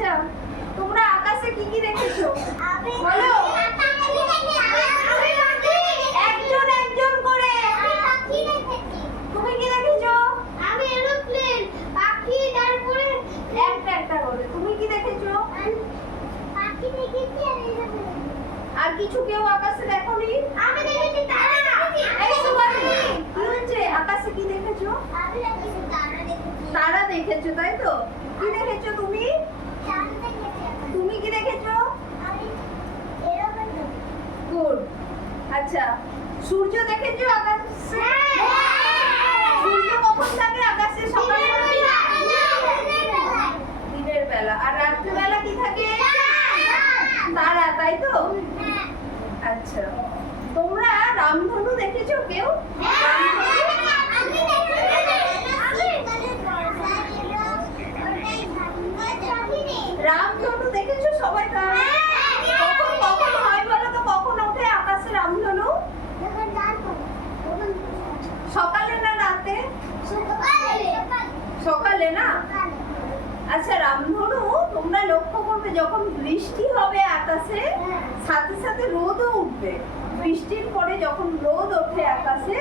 আচ্ছা, তোমরা আকাশে কি কি দেখেছো বলো? একজন একজন করে। তুমি কি দেখেছো? আমি এরোপ্লেন, পাখি, তারপরে একটা একটা করে। তুমি কি দেখেছো? পাখি দেখেছি আর এরোপ্লেন। আর কিছু কেউ আকাশে দেখোনি? আমি দেখেছি তারা। এই সুবানি, কি হচ্ছে? আকাশে কি দেখেছো? আমি দেখেছি তারা দেখেছি। তারা দেখেছো, তাই তো? কি দেখেছো তুমি? চাঁদ দেখেছি। তুমি কি দেখেছো? আমি এরোপ্লেন দেখেছি। গুড। আচ্ছা, সূর্য দেখেছো আকাশে? সূর্য কখন থাকে আকাশে? সকালে নাকি দিনের বেলা? আর রাত্রে বেলা কি থাকে? তারা, তাই তো? আচ্ছা, তোমরা রামধনু দেখেছো কেউ? রামধনু দেখেছো সবাই? কখন কখন হয় বলো তো? কখন ওঠে আকাশে রামধনু? সকালে না রাতে? সকালে না? আচ্ছা, রামধনু তোমরা লক্ষ্য করবে যখন বৃষ্টি হবে আকাশে সাথে সাথে রোদও উঠবে। বৃষ্টির পরে যখন রোদ ওঠে আকাশে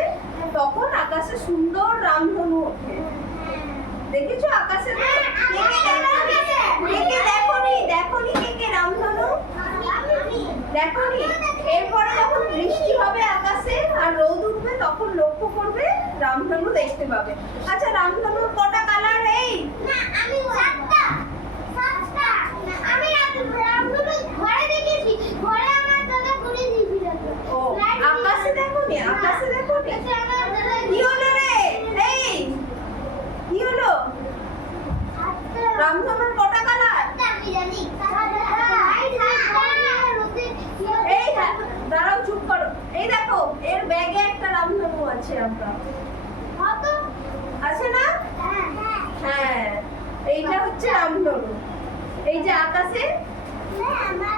তখন আকাশে সুন্দর রামধনু ওঠে। দেখেছো আকাশে? দেখোনি কে রামধনু? দেখোনি? এরপরে যখন বৃষ্টি হবে আকাশে আর রোদ উঠবে তখন লক্ষ্য করবে রামধনু দেখতে পাবে। আচ্ছা, রামধনুর কটা কালার? এই ও, আকাশে দেখোনি? আকাশে দেখোনি? কি হলো রে? এই কি হলো? রামধনুর কটা কালার? এই দাঁড়াও, চুপ করো। এই দেখো, এর ব্যাগে একটা রামধনু আছে। আমরা আছে না? হ্যাঁ, এইটা হচ্ছে রামধনু। এই যে আকাশে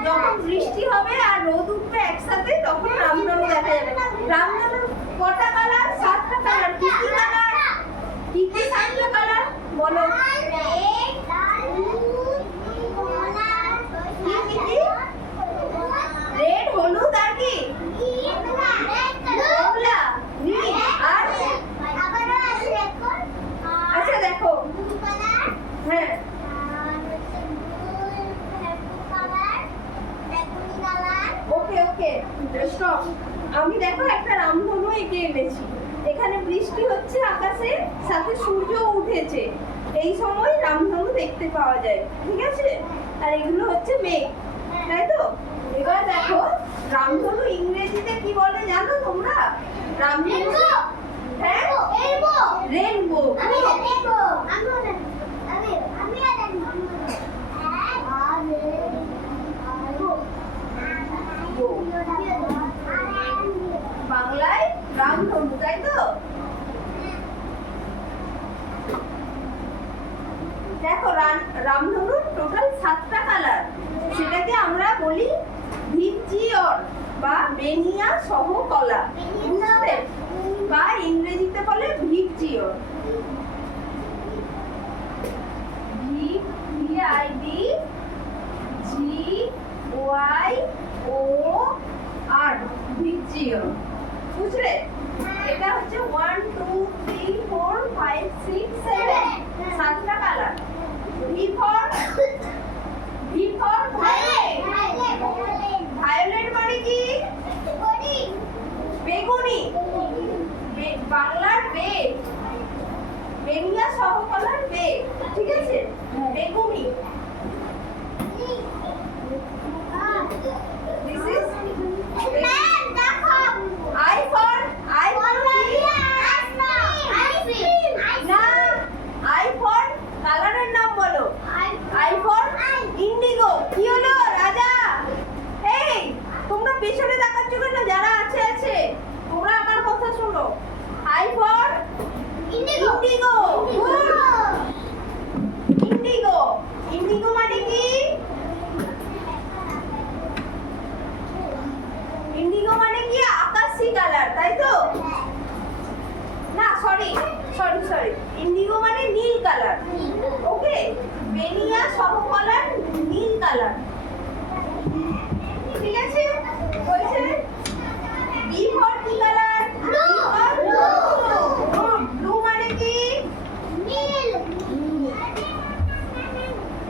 যখন বৃষ্টি হবে আর রোদ উঠবে একসাথে তখন রামধনু দেখা যাবে। রামধনুর কটা কালার? 7টা কালার। কি কি কালার? কি কি 7টা কালার বলো? রেড, হলুদ আর কি? কমলা, নীল আর? আচ্ছা দেখো, হ্যাঁ ওকে ওকে স্টপ। আমি দেখো একটা রামধনু এঁকে এনেছি। এখানে বৃষ্টি হচ্ছে আকাশে, সাথে সূর্য উঠেছে। এই সময় রামধনু দেখতে পাওয়া যায়, ঠিক আছে? আর এগুলো হচ্ছে মেঘ, তাই তো? এবার দেখো, রামধনু ইংরেজিতে কি বলে জানো তোমরা? রামধনু, হ্যাঁ, রেইনবো। বাংলায় রামধনু, তাই তো? দেখো, রামধনুর টোটাল 7টা কালার। সেটাকে আমরা বলি ভিজিয়র বা বেনিয়া সহ কলা, বুঝতে? বা ইংরেজিতে বলে ভিজিয়র। VIDGYOR, ভিজিয়র, বুঝলে? এটা হচ্ছে 1 2 3 4 5 6 7 7টা কালার। ভি ফর ভায়োলেট মানে কি? বেগুনি। বাংলার বে, বেনিয়া সহ কলার বে, ঠিক আছে? বেগুনি। This is I for না, I for কালারের নাম বলো। I for Indigo. কি হলো রাজা? এই তোমরা পেছনে তাকাচ্ছ কেন? যারা আছে তোমরা আমার কথা শোনো। I for Indigo. ইন্ডিগো মানে কি? ইন্ডিগো মানে কি? আকাশী কালার, তাই তো? না, সরি, ইন্ডিগো মানে নীল কালার। ওকে, বেনিয়া সহকলার নীল কালার। ঠিক আছে, বলছে বি ফর কি কালার? ব্লু মানে কি?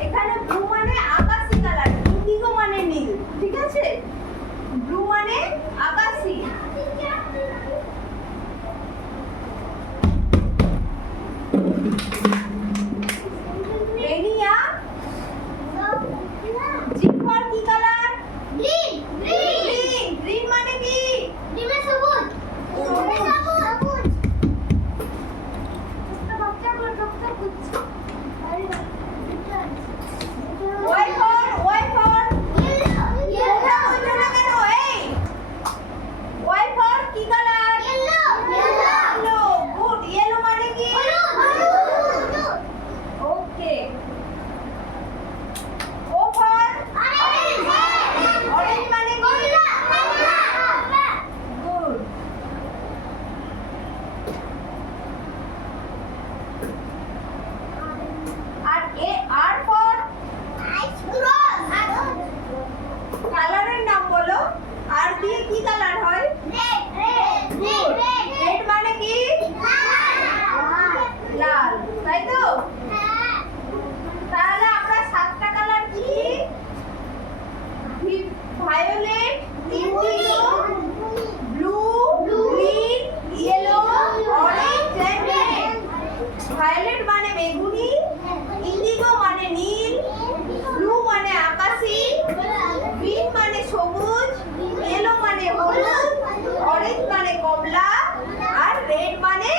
এখানে ব্লু মানে আকাশী কালার, ইন্ডিগো মানে নীল। ঠিক আছে, ব্লু মানে আকাশী। বেনিয়া জি ফর কি কালার? গ্রিন। গ্রিন মানে কি? ওয়াই ফর ওটা বলছো না কেন? এই ওয়াই ফর কি কালার? ইয়েলো। গুড। ইয়েলো মানে কি? ওকে। ও ফর অরেঞ্জ মানে কি? Good. R A R for কালারের নাম বলো। আর দিয়ে কি কালার হয়? রেড মানে কি? লাল, তাই তো? তাহলে আমরা সাতটা কালার কি? Violet, indigo, blue, green, yellow, orange and red. Violet মানে বেগুনি, ইন্ডিগো মানে নীল, ব্লু মানে আকাশী, গ্রিন মানে সবুজ, ইয়েলো মানে হলুদ, অরেঞ্জ মানে কমলা আর রেড মানে